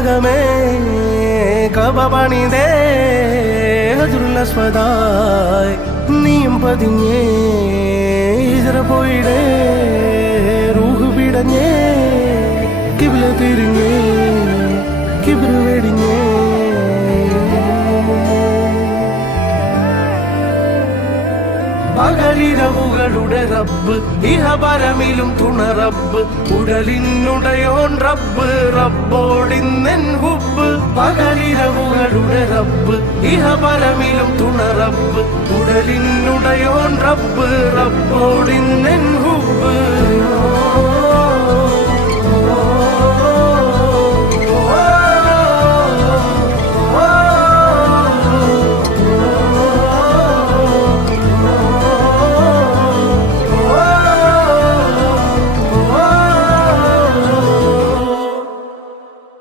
നഗമേ കബ പണിതേ ഹജറുൽ അസ്വദായി നീയും പതിഞ്ഞേ ഹിജ്റ പോയിടേ റൂഹ് പിടഞ്ഞേ കിബ്ല തിരിഞ്ഞേ കിബ്ർ വെടിഞ്ഞേ പകലിരവുകളുടെ റബ്ബ് ഇഹപരമിലും തുണ റബ്ബ് ഉടലിനുടയോൻ റബ്ബ് റബ്ബോടിന്നെൻ ഹുബ്ബ് പകലിരവുകളുടെ റബ്ബ് ഇഹപരമിലും തുണ റബ്ബ് ഉടലിനുടയോൻ റബ്ബ് റബ്ബോടിന്നെൻ ഹുബ്ബ്